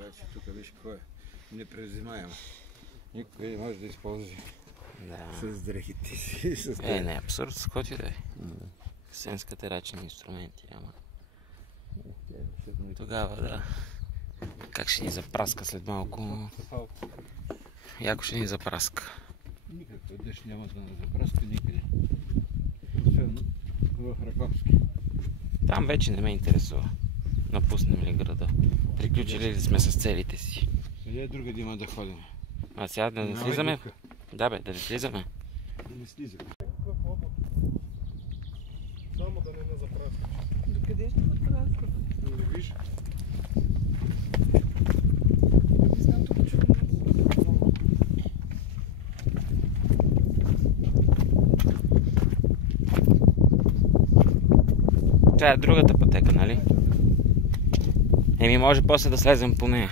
Значи тук виж какво е непревзимаемо. Никой не може да използва с дрехите си. Не, абсурд, с какво ти да е. Съвсем скатерачни инструменти, ама. Тогава да. Как ще ни запраска след малко? Яко ще ни запраска. Никакъв дъжд няма да не запраска никъде. Освен в Раковски. Там вече не ме интересува. Напуснем ли града? Приключили ли сме с целите си? Къде друга да има да ходим? А сега да не слизаме? Да бе, да не слизаме. Да не слизаме. Само да не ме запраска. Докъде ще запраска? Не виж? Не знам, тук чувам. Това е другата пътека, нали? Еми може после да слезем по нея.